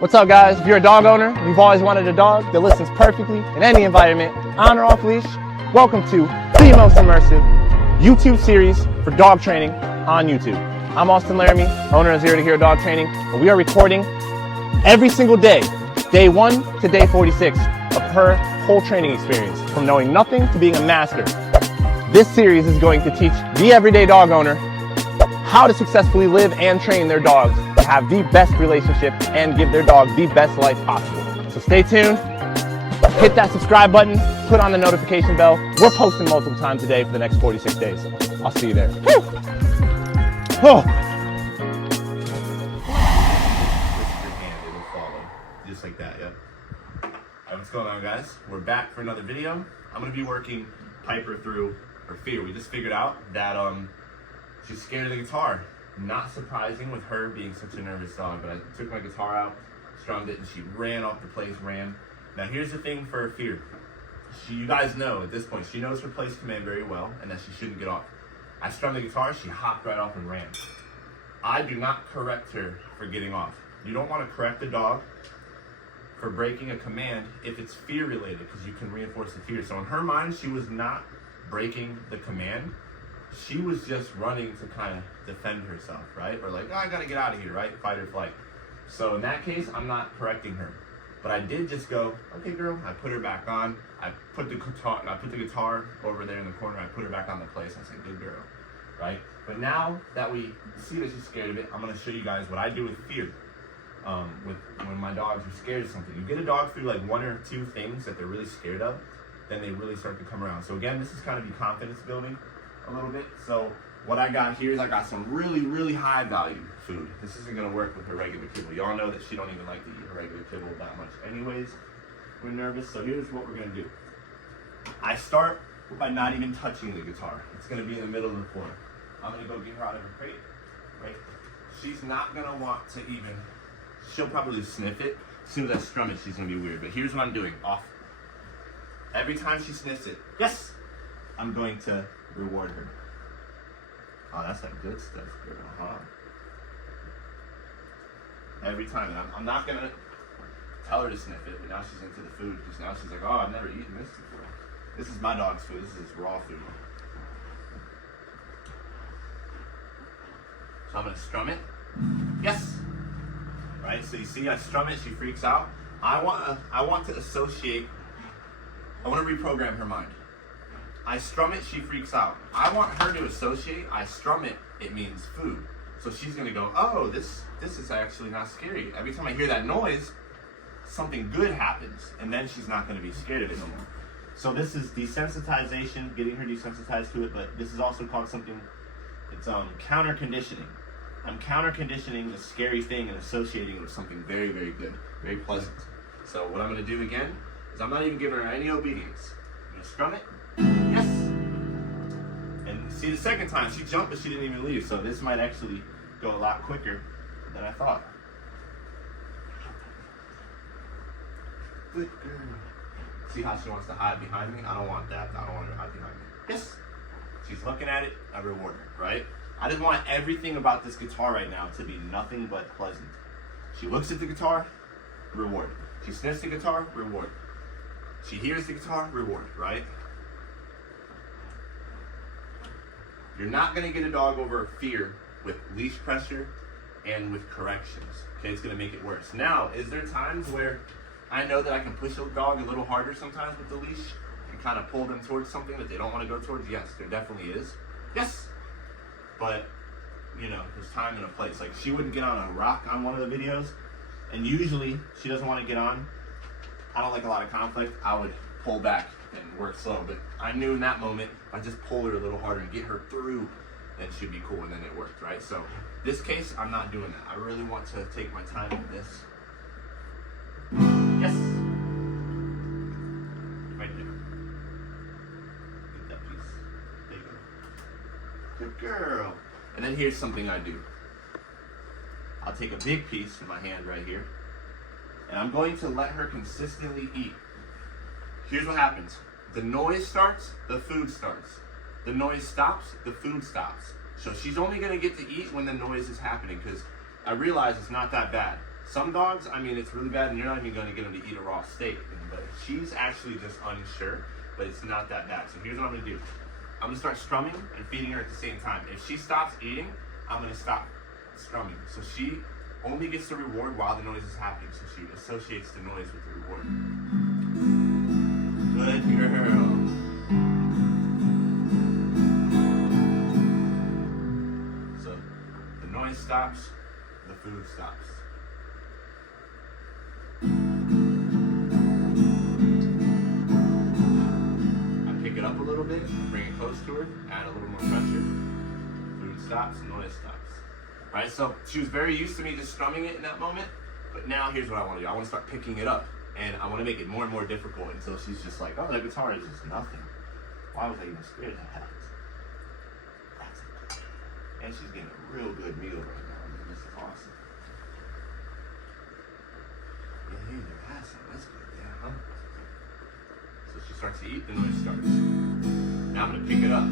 What's up, guys? If you're a dog owner and you've always wanted a dog that listens perfectly in any environment, on or off leash, welcome to the most immersive YouTube series for dog training on YouTube. I'm Austin Laramie, owner of Zero to Hero Dog Training, and we are recording every single day, day 1 to day 46 of her whole training experience, from knowing nothing to being a master. This series is going to teach the everyday dog owner how to successfully live and train their dogs to have the best relationship and give their dog the best life possible. So stay tuned, hit that subscribe button, put on the notification bell. We're posting multiple times a day for the next 46 days. I'll see you there. Woo! Oh. It'll follow, just like that, yep. Alright, what's going on, guys? We're back for another video. I'm gonna be working Piper through her fear. We just figured out that she's scared of the guitar. Not surprising with her being such a nervous dog, but I took my guitar out, strummed it, and she ran off the place, ran. Now here's the thing for her fear. You guys know at this point, she knows her place command very well and that she shouldn't get off. I strummed the guitar, she hopped right off and ran. I do not correct her for getting off. You don't want to correct the dog for breaking a command if it's fear related, because you can reinforce the fear. So in her mind, she was not breaking the command. She was just running to kind of defend herself, right? Or like, oh, I gotta get out of here, right? Fight or flight. So in that case, I'm not correcting her. But I did just go, okay, girl. I put her back on. I put the guitar over there in the corner. I put her back on the place. I said, good girl, right? But now that we see that she's scared of it, I'm gonna show you guys what I do with fear. When my dogs are scared of something. You get a dog through like 1 or 2 things that they're really scared of, then they really start to come around. So again, this is kind of your confidence building a little bit. So what I got here is I got some really, really high value food. This isn't gonna work with her regular kibble. Y'all know that she don't even like to eat her regular kibble that much anyways. We're nervous, so here's what we're gonna do. I start by not even touching the guitar. It's gonna be in the middle of the floor. I'm gonna go get her out of her crate, right? She's not gonna want to even, she'll probably sniff it. As soon as I strum it, she's gonna be weird. But here's what I'm doing, off. Every time she sniffs it, yes, I'm going to reward her. Oh, that's that good stuff, girl, huh? Every time, and I'm not gonna tell her to sniff it, but now she's into the food, because now she's like, oh, I've never eaten this before. This is my dog's food, this is raw food. So I'm gonna strum it, yes! Right, so you see I strum it, she freaks out. I want to associate, I want to reprogram her mind. I strum it, she freaks out. I want her to associate, I strum it, it means food. So she's gonna go, oh, this is actually not scary. Every time I hear that noise, something good happens, and then she's not gonna be scared of it no more. So this is desensitization, getting her desensitized to it, but this is also called something, it's counter conditioning. I'm counter conditioning the scary thing and associating it with something very, very good, very pleasant. So what I'm gonna do again is I'm not even giving her any obedience. I'm gonna strum it, yes. And see, the second time she jumped, but she didn't even leave. So this might actually go a lot quicker than I thought. Good girl. See how she wants to hide behind me? I don't want that. I don't want her to hide behind me. Yes. She's looking at it, I reward her, right? I just want everything about this guitar right now to be nothing but pleasant. She looks at the guitar, reward. She sniffs the guitar, reward. She hears the guitar, reward, right? You're not gonna get a dog over fear with leash pressure and with corrections. Okay, it's gonna make it worse. Now, is there times where I know that I can push a dog a little harder sometimes with the leash and kind of pull them towards something that they don't want to go towards? Yes, there definitely is. Yes! But, you know, there's time and a place. Like, she wouldn't get on a rock on one of the videos, and usually she doesn't want to get on. I don't like a lot of conflict. I would pull back and work slow, but I knew in that moment, if I just pull her a little harder and get her through, then she'd be cool, and then it worked, right? So, this case, I'm not doing that. I really want to take my time with this. Yes! Right there. Get that piece. There you go. Good girl. And then here's something I do. I'll take a big piece in my hand right here, and I'm going to let her consistently eat. Here's what happens. The noise starts, the food starts. The noise stops, the food stops. So she's only gonna get to eat when the noise is happening, because I realize it's not that bad. Some dogs, I mean, it's really bad, and you're not even going to get them to eat a raw steak. But she's actually just unsure, but it's not that bad. So here's what I'm going to do. I'm going to start strumming and feeding her at the same time. If she stops eating, I'm going to stop strumming. So she only gets the reward while the noise is happening. So she associates the noise with the reward. Good girl. So the noise stops, the food stops. Pick it up a little bit, bring it close to her, add a little more pressure. Food stops, noise stops. Right, so she was very used to me just strumming it in that moment, but now here's what I want to do. I want to start picking it up, and I want to make it more and more difficult until she's just like, oh, the guitar is just nothing. Why was I even scared of that? That's it. And she's getting a real good meal right now. I mean, this is awesome. Yeah, hey, they're passing. That's good, yeah, huh? So she starts to eat, the noise starts. Now I'm going to pick it up.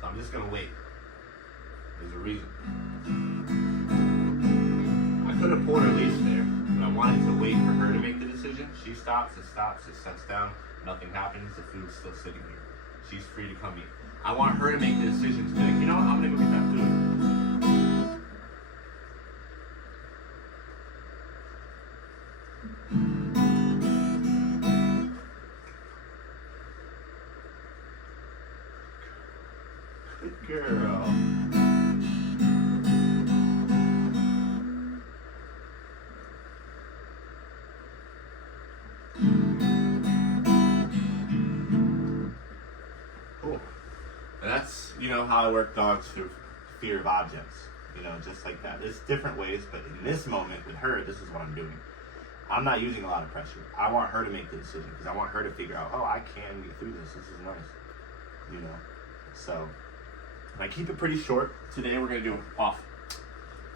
So I'm just going to wait. There's a reason. I could have pulled her leash there, but I wanted to wait for her to make the decision. She stops, it sets down. Nothing happens, the food's still sitting here. She's free to come eat. I want her to make the decision to be like, you know what, I'm gonna go get that food. Good girl. That's, you know, how I work dogs through fear of objects, you know, just like that. There's different ways, but in this moment with her, this is what I'm doing. I'm not using a lot of pressure. I want her to make the decision because I want her to figure out, oh, I can get through this. This is nice, you know. So I keep it pretty short. Today we're going to do a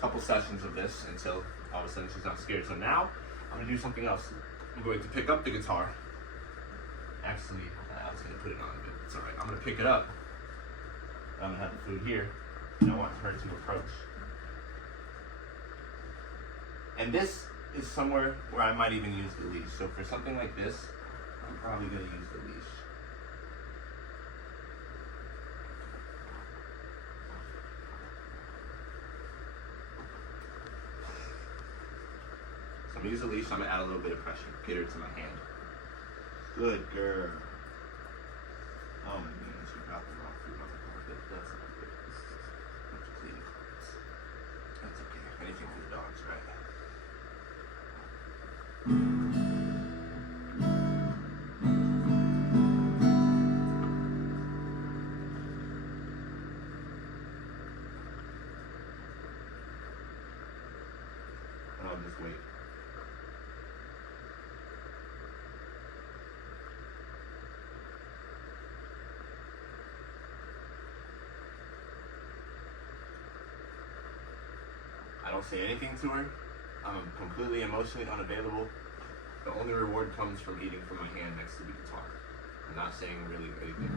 couple sessions of this until all of a sudden she's not scared. So now I'm going to do something else. I'm going to pick up the guitar. Actually, I was going to put it on, but it's all right. I'm going to pick it up. I'm going to have the food here, and I want her to approach. And this is somewhere where I might even use the leash. So for something like this, I'm probably going to use the leash. So I'm going to use the leash, I'm going to add a little bit of pressure. Get her to my hand. Good girl. Oh my goodness, you got the wrong food on the carpet. That's not good. Have to clean it. That's okay. Anything for the dogs, right? And I'll just wait. I don't say anything to her. I'm completely emotionally unavailable. The only reward comes from eating from my hand next to the guitar. I'm not saying really anything.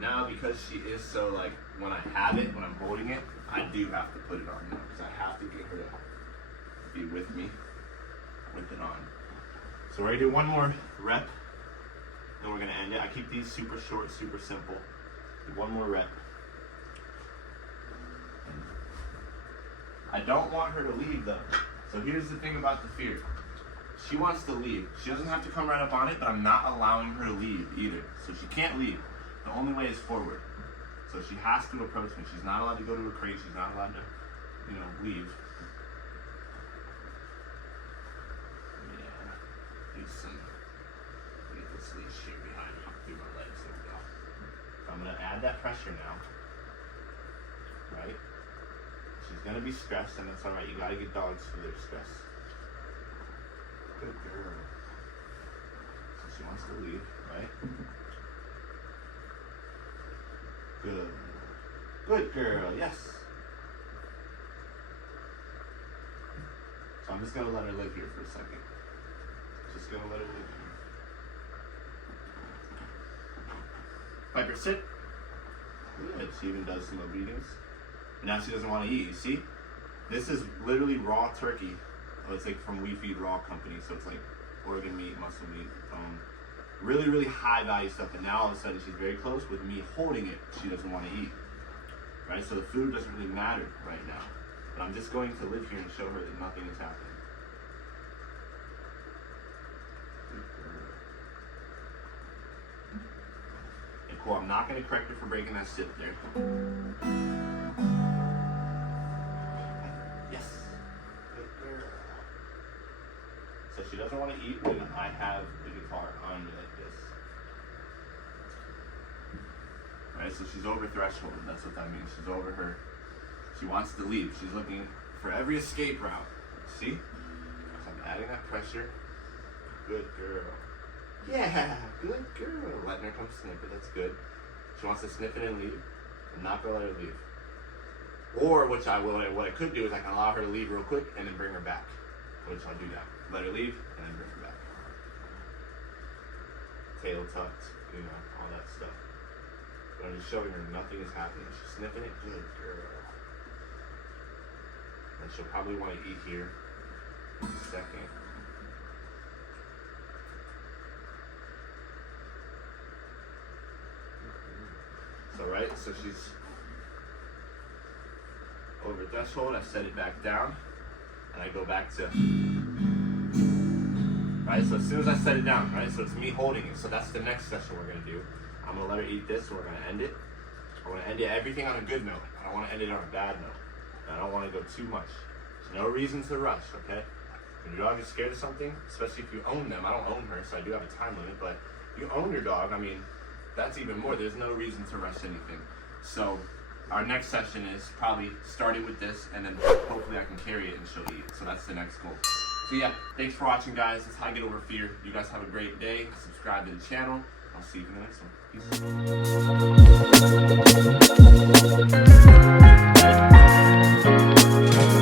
Now, because she is so like, when I have it, when I'm holding it, I do have to put it on now because I have to get her to be with me with it on. So we're gonna do one more rep, then we're gonna end it. I keep these super short, super simple. Do one more rep. I don't want her to leave though. So here's the thing about the fear. She wants to leave. She doesn't have to come right up on it, but I'm not allowing her to leave either. So she can't leave. The only way is forward. So she has to approach me. She's not allowed to go to a crate. She's not allowed to, you know, leave. Yeah. Need some. Get this leash here behind me through my legs. There we go. So I'm gonna add that pressure now. Right? She's gonna be stressed, and that's all right. You gotta get dogs through their stress. Good girl. So she wants to leave, right? Good. Good girl, yes. So I'm just gonna let her live here for a second. Just gonna let her live here. Piper, sit. Good. She even does some obedience. But now she doesn't want to eat. You see? This is literally raw turkey. Oh, it's like from We Feed Raw Company, so it's like organ meat, muscle meat, bone. Really, really high value stuff. And now all of a sudden she's very close with me holding it. She doesn't want to eat. Right? So the food doesn't really matter right now. But I'm just going to live here and show her that nothing is happening. And cool, I'm not going to correct her for breaking that sit there. Yes. Good girl. So she doesn't want to eat when I have the guitar on me like this. Right, so she's over threshold. That's what that means. She's over her. She wants to leave. She's looking for every escape route. See? So I'm adding that pressure. Good girl. Yeah, good girl. Letting her come sniff it. That's good. She wants to sniff it and leave. I'm not gonna let her leave. Or what I could do is I can allow her to leave real quick and then bring her back. Which I'll do now. Let her leave and then bring her back. Tail tucked, you know, all that stuff. But I'm just showing her nothing is happening. She's sniffing it. Good girl. And she'll probably want to eat here in a second. So right, so she's over threshold. I set it back down, and I go back to right. So as soon as I set it down, right, so it's me holding it. So that's the next session we're gonna do. I'm gonna let her eat this. And we're gonna end it. I want to end it everything on a good note. I don't want to end it on a bad note. And I don't want to go too much. There's no reason to rush. Okay. When your dog is scared of something, especially if you own them. I don't own her, so I do have a time limit. But if you own your dog, I mean, that's even more. There's no reason to rush anything. So our next session is probably starting with this, and then hopefully I can carry it and she'll eat. So that's the next goal. So yeah, thanks for watching, guys. That's how I get over fear. You guys have a great day. Subscribe to the channel. I'll see you in the next one. Peace.